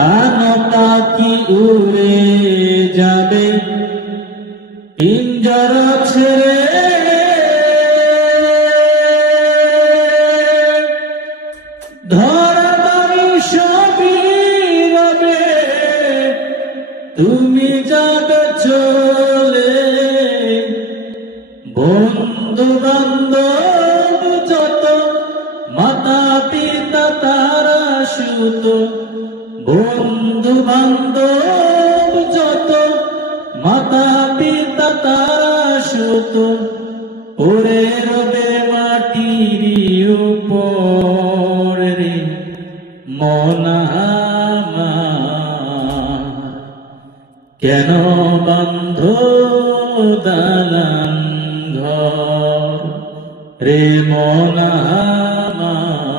প্রাণ পাখি উড়ে যাবে পিঞ্জরা ছেড়ে, ধরা বাড়ি সবই রবে, তুমি যাবে চলে। বন্ধু বান্ধব যত, মাতা পিতা তারা সুত, বন্ধু বান্ধব যত, মাতা পিতা তারা সুত, পড়ে রবে মাটির উপর রে মন আমার। কেন বন্ধ দালান ঘর রে মন আমার।